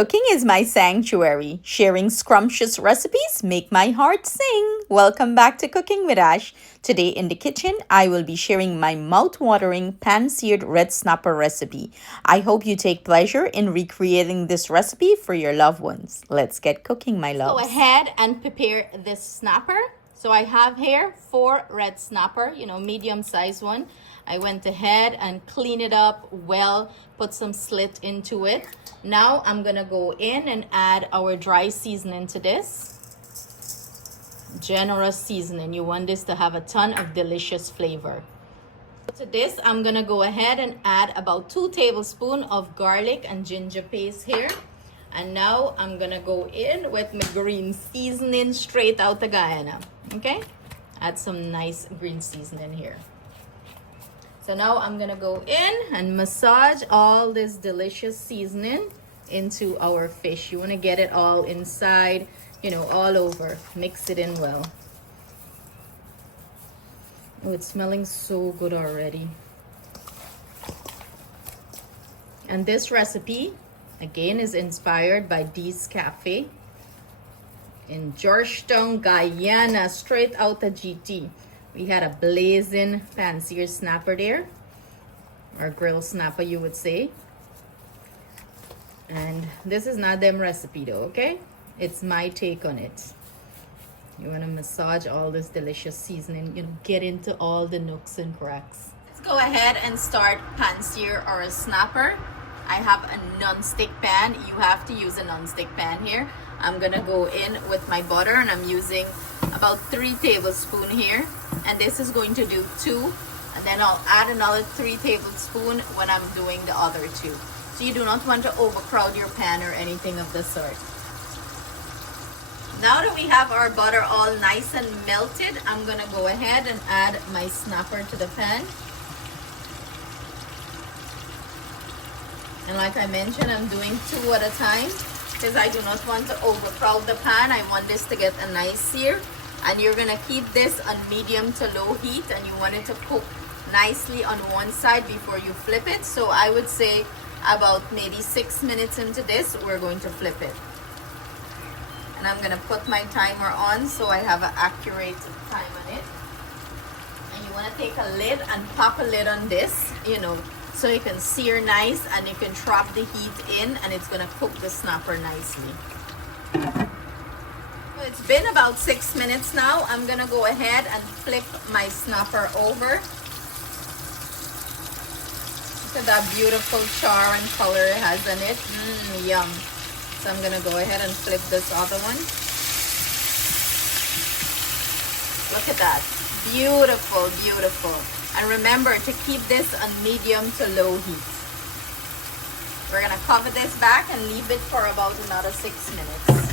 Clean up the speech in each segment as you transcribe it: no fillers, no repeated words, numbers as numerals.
Cooking is my sanctuary. Sharing scrumptious recipes make my heart sing. Welcome back to Cooking with Ash. Today in the kitchen, I will be sharing my mouth-watering pan-seared red snapper recipe. I hope you take pleasure in recreating this recipe for your loved ones. Let's get cooking, my loves. Go ahead and prepare this snapper. So I have here 4 red snapper, medium-sized one. I went ahead and clean it up well, put some slit into it. Now I'm gonna go in and add our dry seasoning to this. Generous seasoning. You want this to have a ton of delicious flavor. To this, I'm gonna go ahead and add about 2 tablespoons of garlic and ginger paste here. And now I'm gonna go in with my green seasoning straight out of Guyana. Okay? Add some nice green seasoning here. So now I'm gonna go in and massage all this delicious seasoning into our fish. You wanna get it all inside, all over. Mix it in well. Oh, it's smelling so good already. And this recipe, again, is inspired by Dee's Cafe in Georgetown, Guyana, straight out of GT. We had a blazing pan-seared snapper there, or grilled snapper, you would say. And this is not them recipe though, okay? It's my take on it. You want to massage all this delicious seasoning, get into all the nooks and cracks. Let's go ahead and start pan-sear or a snapper. I have a non-stick pan. You have to use a non-stick pan here. I'm gonna go in with my butter, and I'm using about 3 tablespoons here. And this is going to do 2, and then I'll add another 3 tablespoons when I'm doing the other 2. So you do not want to overcrowd your pan or anything of the sort. Now that we have our butter all nice and melted, I'm gonna go ahead and add my snapper to the pan. And like I mentioned, I'm doing 2 at a time because I do not want to overcrowd the pan. I want this to get a nice sear. And you're gonna keep this on medium to low heat, and you want it to cook nicely on one side before you flip it. So I would say about maybe 6 minutes into this, we're going to flip it. And I'm gonna put my timer on so I have an accurate time on it. And you wanna take a lid and pop a lid on this, so it can sear nice, and you can trap the heat in, and it's gonna cook the snapper nicely. It's been about 6 minutes now. I'm gonna go ahead and flip my snapper over. Look at that beautiful char and color it has on it. Yum. So I'm gonna go ahead and flip this other one. Look at that. Beautiful, beautiful. And remember to keep this on medium to low heat. We're gonna cover this back and leave it for about another 6 minutes.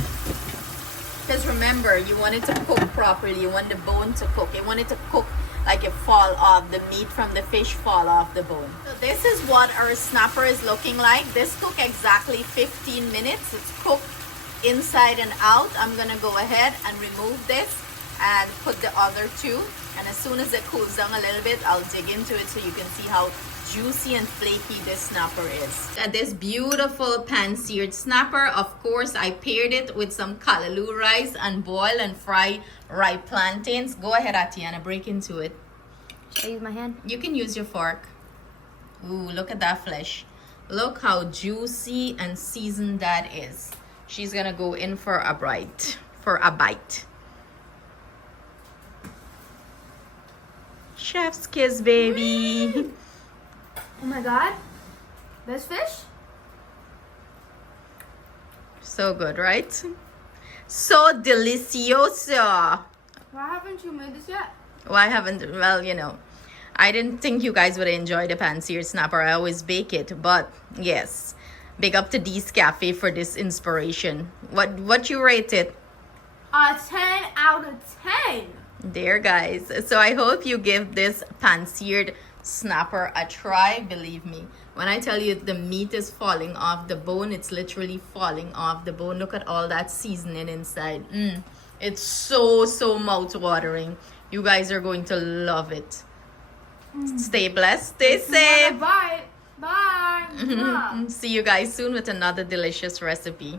Because remember, you want it to cook properly. You want the bone to cook. You want it to cook like it fall off. The meat from the fish fall off the bone. So this is what our snapper is looking like. This took exactly 15 minutes. It's cooked inside and out. I'm going to go ahead and remove this and put the other 2. And as soon as it cools down a little bit, I'll dig into it so you can see how juicy and flaky this snapper is. And this beautiful pan-seared snapper, of course, I paired it with some callaloo rice and boil and fry ripe plantains. Go ahead, Atiana, break into it. Should I use my hand? You can use your fork. Ooh, look at that flesh. Look how juicy and seasoned that is. She's gonna go in for a bite. Chef's kiss, baby. Oh my god. Best fish? So good, right? So delicioso. Why haven't you made this yet? Why haven't, well, I didn't think you guys would enjoy the pan-seared snapper. I always bake it, but yes. Big up to Dee's Cafe for this inspiration. What you rate it? A 10 out of 10. There, guys. So I hope you give this pan-seared snapper a try. Believe me, when I tell you the meat is falling off the bone, it's literally falling off the bone. Look at all that seasoning inside. It's so mouth-watering. You guys are going to love it. Stay blessed, stay safe. Bye. Bye. Mwah. See you guys soon with another delicious recipe.